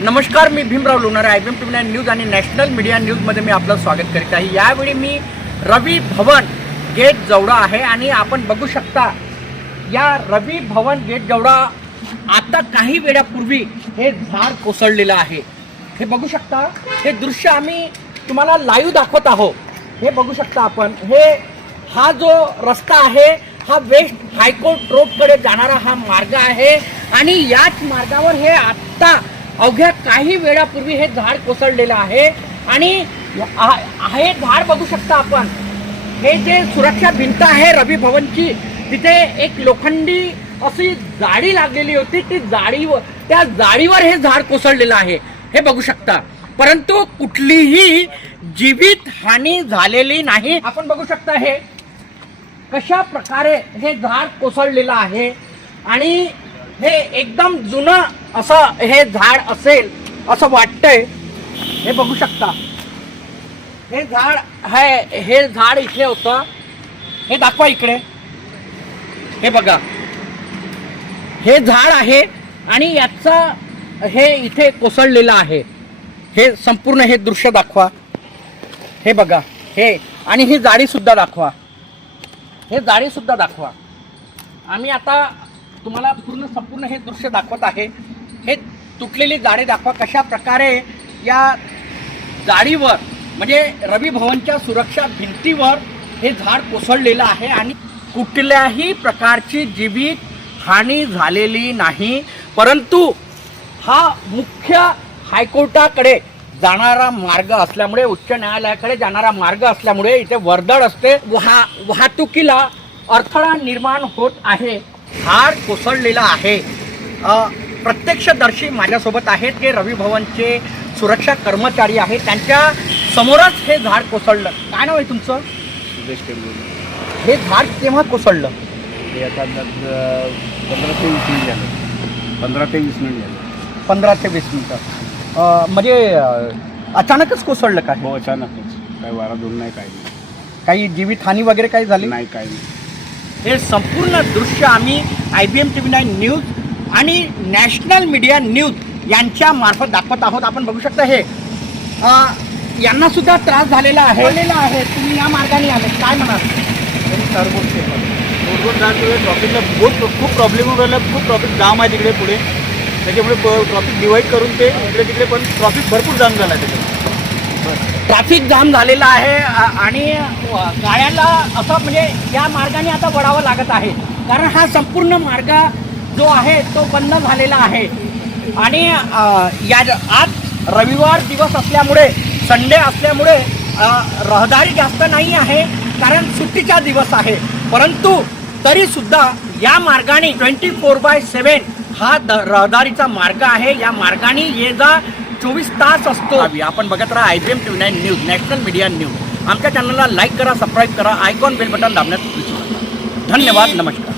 नमस्कार, मी Bhimrao Lonare IBM TV news आणि नॅशनल मीडिया न्यूजमध्ये मी आपलं स्वागत करीत आहे। यावेळी मी रवी भवन गेट जवळ आहे आणि आपण बघू शकता या रवी भवन गेट जवळ आता काही वेळापूर्वी हे झाड कोसळलेलं आहे। हे बघू शकता, हे दृश्य आम्ही तुम्हाला लाईव्ह दाखवत आहोत। हे बघू शकता आपण, हा जो रस्ता आहे हा वेस्ट हायकोर्ट रोडकडे जाणारा हा मार्ग आहे आणि याच मार्गावर हे आत्ता अवघ्या काही वेळापूर्वी हे झाड कोसळलेलं आहे आणि हे झाड बघू शकता आपण। हे जे सुरक्षा भिंत आहे रवी भवनची, तिथे एक लोखंडी अशी जाळी लागलेली होती, त्या जाळीवर हे झाड कोसळलेलं आहे। हे बघू शकता, परंतु कुठलीही जीवित हानी झालेली नाही। आपण बघू शकता हे कशा प्रकारे हे झाड कोसळलेलं आहे आणि हे एकदम जुनं असं हे झाड असेल असं वाटतंय। हे बघू शकता, हे झाड इथे होतं। हे दाखवा इकडे, हे बघा, हे झाड आहे आणि याचं हे इथे कोसळलेलं आहे। हे संपूर्ण हे दृश्य दाखवा, हे बघा, हे आणि ही जाळी सुद्धा दाखवा, हे जाळी सुद्धा दाखवा। आम्ही आता तुम्हाला संपूर्ण हे दृश्य दाखवत आहे। हे तुटलेली जाळी दाखवा, कशा प्रकारे या जाळीवर म्हणजे रवी भवनच्या सुरक्षा भिंतीवर हे झाड कोसळलेलं आहे आणि कुठल्याही प्रकारची जीवित हानी झालेली नाही। परंतु हा मुख्य हायकोर्टाकडे जाणारा मार्ग असल्यामुळे, उच्च न्यायालयाकडे जाणारा मार्ग असल्यामुळे इथे वर्दळ असते, वाहतुकीला अडथळा निर्माण होत आहे। झाड कोसळलेला आहे। प्रत्यक्षदर्शी माझ्यासोबत आहेत, ते रवी भवनचे सुरक्षा कर्मचारी आहेत, त्यांच्या समोरच हे झाड कोसळलं। काय नाव आहे तुमचं? हे झाड केव्हा कोसळलं? हे आता 15 ते 20 मिनिट झालं। 15 ते 20 मिनिट झालं। 15 ते 20 मिनिटं म्हणजे अचानकच कोसळलं का? हो, अचानकच, काही वारा दोन नाही, काही नाही, काही जीवित हानी वगैरे काही झाली नाही, काही नाही। हे संपूर्ण दृश्य आम्ही IBM टीव्ही न्यूज आणि नॅशनल मीडिया न्यूज यांच्या मार्फत दाखवत आहोत। आपण बघू शकता, हे यांना सुद्धा त्रास झालेला आहे। तुम्ही या मार्गाने आले, काय म्हणाल? ट्रॉफिकला खूप प्रॉब्लेम होऊ राहिला, खूप ट्रॉफिक जाम आहे तिकडे पुढे, त्याच्यामुळे ट्रॉफिक डिवाईड करून ते इकडे तिकडे, पण ट्रॉफिक भरपूर जाम झाला आहे त्याच्यामुळे। ट्रॅफिक जाम झालेला आहे आणि गाड्याला असं म्हणजे या मार्गाने आता वळावं लागत आहे, कारण हा संपूर्ण मार्ग जो आहे तो बंद झालेला आहे। आणि आज रविवार दिवस असल्यामुळे, संडे असल्यामुळे रहदारी जास्त नाही आहे, कारण सुट्टीचा दिवस आहे। परंतु तरीसुद्धा या मार्गाने 24/7 हा रहदारीचा मार्ग आहे। या मार्गाने ये जा 24 तास असतो। आपण बघत राहा IBM TV news, national media news. आमच्या चॅनलला लाईक करा, सबस्क्राईब करा, आयकॉन बेल बटन दाबण्यास विसरू नका। धन्यवाद, नमस्कार।